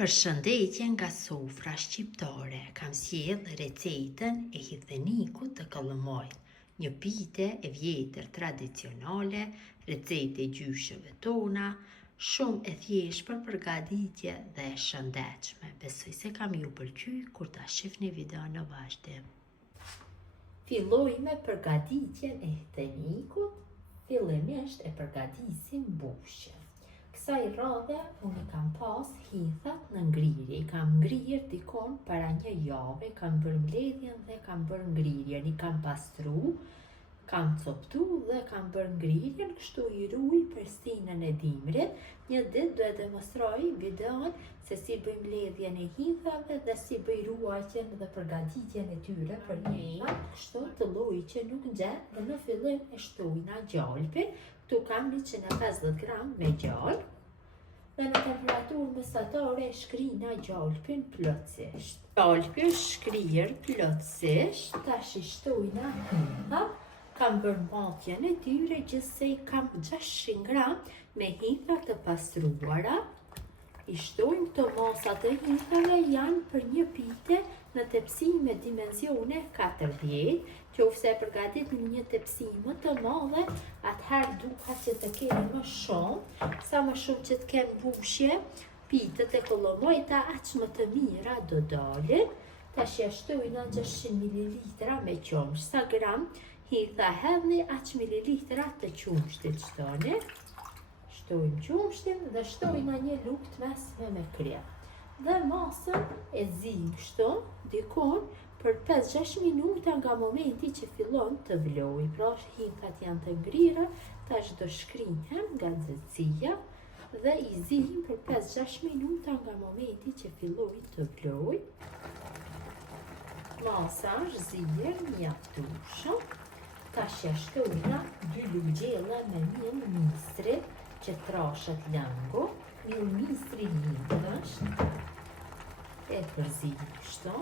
Përshëndetje nga sofra shqiptare, kam sjell recetën e hidhenikut të Kollëmojt, një pite e vjetër tradicionale, recete e gjyshëve tona, shumë e thjeshtë për përgatitje dhe e shëndetshme. Besoj se kam ju pëlqyer kur ta shihni videon në vazhdim. Filloj me përgatitjen e hidhenikut. Fillimisht e përgatisim bushën. Kësaj radhe unë kam pas hithat në ngrirje, i kam ngrirë dikon para një jave, kam bërë mbledhjen dhe kam bërë ngrirjen, i kam pastru, kam coptu dhe kam bërë ngrirjen, kështu i ruaj për sinën e dimrit. Një ditë do e demonstroj videon se si bëj mbledhjen e hithave dhe si bëj ruajtjen dhe përgatitjen e tyre për një hith, kështu të lloj që nuk ngjet dhe në fillim e shtojna gjalpin. Tu kam 150 gram me gjalp dhe në temperaturë mesatare e shkrina gjalpin plotësisht. Gjalpi është shkrir plotësisht, tash i shtojna hitha. Kam bërë matjen e tyre, gjithsej kam 600 gram me hitha të pastruara. I shtojmë këto masat e hithave, janë për një pite në tepsi me dimensione 40. Qofse e përgatit në një tepsi më të madhe, atëherë duhet që të keni më shumë, sa më shumë që të kenë bushje, pitët e Kollëmojta aq më të mira do dalin. Tash ja shtojna 600 ml me qumësht. Sa gram hitha hedhni, aq mililitra të qumshtit shtoni. Shtojmë qumshtin dhe shtojna një lugë të mesme me krem. Dhe masën e zim kështu, dikon për 5-6 minuta nga momenti që fillon të vloj. Pra hithat janë të ngrira, tash do shkrihem nga nxehtësia dhe i zim për 5-6 minuta nga momenti që filloj të vloj. Masa është zirë mjaftueshëm. Tash ja shtojna 2 lugë gjella me miell mistri që trashet lëngu. Miell mistri lind është. E përzim kështu.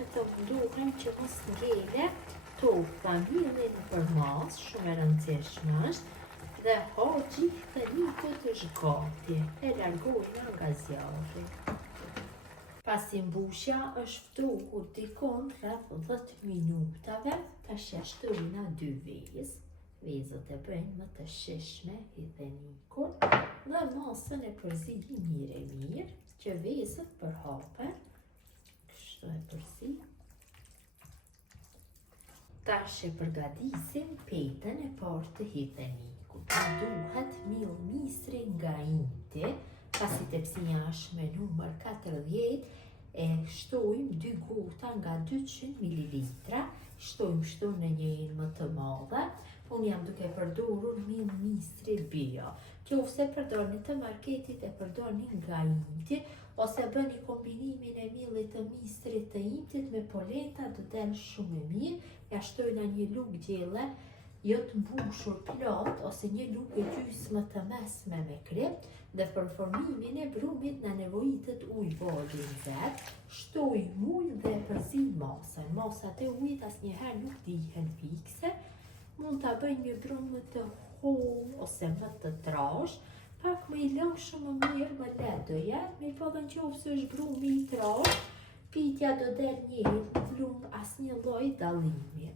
E të munduhem që mos ngele topa mielli nëpër mas, shumë e rëndësishme është. Dhe hoxhi hidhenikut është gati. E largojna nga zjarri. Pasi mbushja është ftohur dikon rreth 10 minutave, tash ja shtojna 2 vezë. Vezët e bëjnë më të shishme hidhenikun dhe masën e përzim mirë që vezët përhapen. Kështu e përzim. Tash e përgatisim petën e parë të hidhenikut. Duhet miell mistri nga inti. Pasi tepsia është me numër 40, e shtojmë 2 gota nga 200 ml. Shtojmë kështu në një enë më të madhe. Unë jam duke përdorur miell mistri bio. Qofse përdorni të marketit e përdorni nga inti, ose bëni kombinimin e miellit të mistrit të intit me polenta, do del shumë e mirë. Ja shtojna një lugë gjelle, jo të mbushur plot, ose një lugë gjysmë të mesme me krem, dhe për formimin e brumit na nevojitet ujë vodi nxehtë. Shtojmë ujë dhe përzim masën. Masat e ujit asnjëherë nuk dihen fikse. Mund ta bëjmë një brumë më të hollë ose më të trash, pak më i lëngshëm më mirë, më lehtë do jetë, megjithatë nëse është brumi i trash, pitja do del njëjtë, nuk lum asnjë lloj dallimi.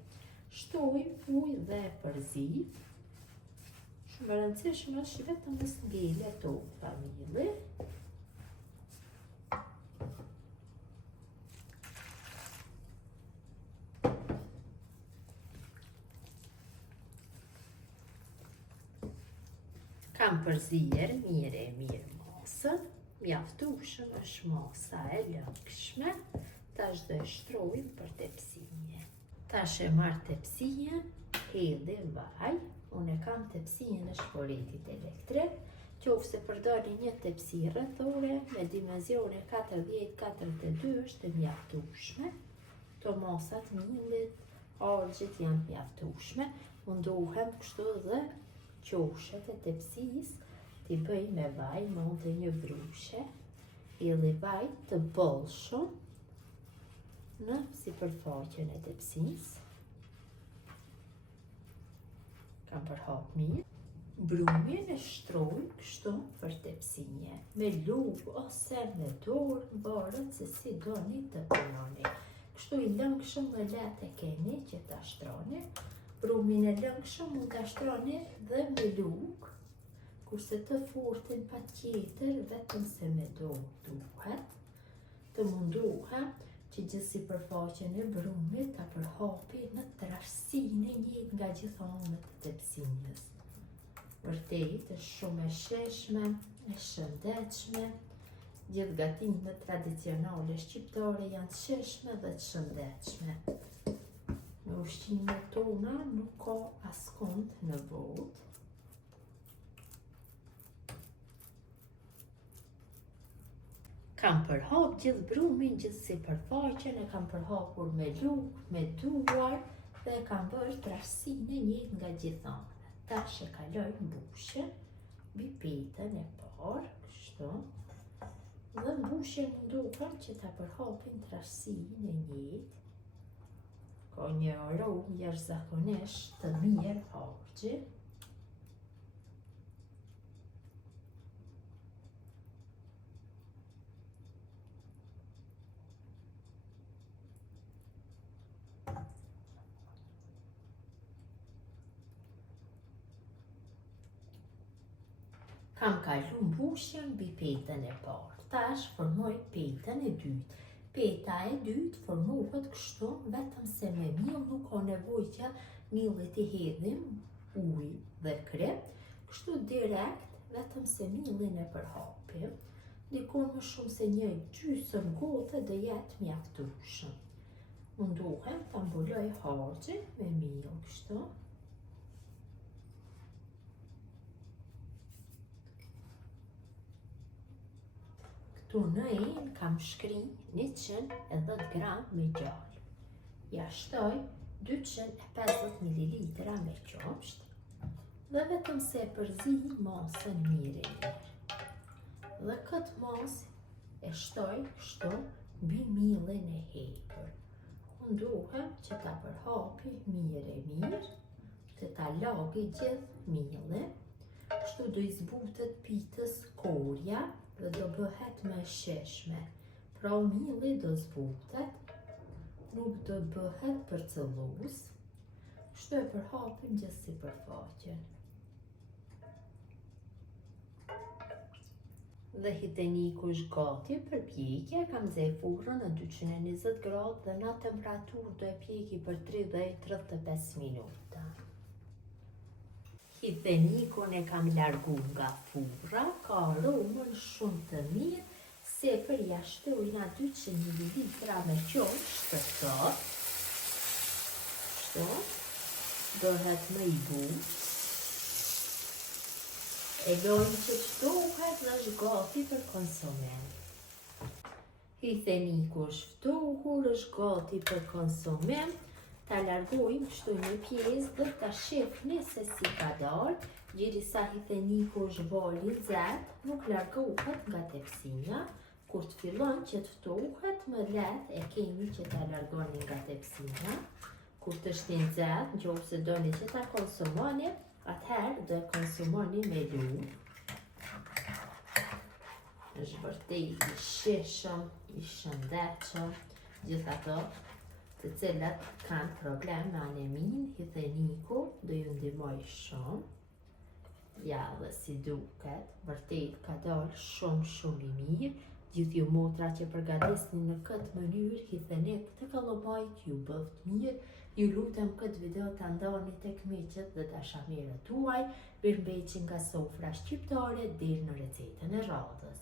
Shtojmë ujë dhe përzim. Shumë e rëndësishme është vetëm mos ngele topa mielli. Kam përzirë mirë masën, mjaftueshëm është masa e lëngshme. Tash do e shtrojmë për tepsije. Tash e marr tepsijen, hedhi vaj. Unë kam tepsijen e shporetit elektrik. Qofse përdorni një tepsi rrethore me dimensione 40-42 është e mjaftueshme. Këto masat miellit, argjit janë mjaftueshme. Munduhem kështu dhe qoshet e tepsisë t'i bëj me vaj, monte një brushe, hedhi vaj të bollshëm në sipërfaqen e tepsisë. Kam përhap mirë. Brumin e shtroj kështu për tepsinje, me lugë ose me dorë, varet se si doni të punoni. Kështu i lëngshëm dhe lehtë e keni që ta shtroni. Brumin e lëngshëm mund ta shtroni dhe me lugë, kurse të fortin patjetër vetëm se me dorë duhet. Të munduhem që gjithë sipërfaqen e brumit ta përhapi në trashësinë e njëjtë nga gjitha anët të tepsinjes. Vërtet është shumë e sheshme, e shëndetshme. Gjithë gatimet tradicionale shqiptare janë të sheshme dhe të shëndetshme. Në ushqimet tona nuk ka askund në botë. Kam përhap gjithë brumin, gjithë sipërfaqen, e kam përhapur me lugë, me duar dhe kam bërë trashësinë e njëjtë nga gjithë anët. Tash e kaloj mbushjen mbi petën e parë, kështu. Dhe mbushjen munduhem që ta përhapin trashësinë e njëjtë. Ka një aromë jashtëzakonisht të mirë harxhi. Kam kalu mbushjen mbi petën e parë. Tash formoj petën e dytë. Peta e dytë formohet kështu vetëm se me miell, nuk ka nevojë që miellit i hedhim ujë dhe krep, kështu direkt vetëm se miellin e përhapim. Dikon më shumë se një gjysmë gote do jetë mjaftueshëm. Munduhem ta mbuloj harxhin me miell kështu. Këtu në enë kam shkri 110 gram me gjallë. Ja shtoj 250 ml me qumsht dhe vetëm se e përzi masën mirë. Dhe këtë masë e shtoj kështu mbi miellin e hepur. Munduhem që ta përhapi mirë, të ta lagi gjithë miellin. Kështu do i zbutet pitës korja dhe do bëhet më e sheshme. Pra mielli do zbutet, nuk do bëhet përcëllues. Kështu e përhapim gjithë sipërfaqen. Dhe hiteniku është gati për pjekje. Kam nxjerr furrën në 220 gradë dhe në temperaturë do e pjeki për 30-35 minuta. Hitenikun e kam largu nga furra, ka aromën shumë të mirë, sepër ja shtojna 200 ml me qumsht të thotë. Kështu, bëhet më i butë. E lojmë që ftohet dhe është gati për konsumen. Hiteniku është ftohur, është gati për konsumen. Ta largojmë kështu një pjesë dhe ta shihni se si ka dalë. Derisa hiteniku është vali i nxehtë, nuk largohet nga tepsinja. Kur të fillon që të ftohet, më lehtë e keni që ta largoni nga tepsinja. Kur të shtë nxehtë, nëse doni që ta konsumoni, atëherë do e konsumoni me lugë. Është vërtet i shishëm, i shëndetshëm, gjithë ato të cilat kanë problem me anemin, hiteniku do ju ndihmoj shumë. Ja dhe si duket, vërtet ka dalë shumë i mirë. Gjithë ju motra që përgatesni në këtë mënyrë hitenik të kallomajt ju bëft mirë. Ju lutem këtë video të ndani tek miqët dhe dashamirët tuaj, përmbajtje nga sofra shqiptare deri në recetën e radhës.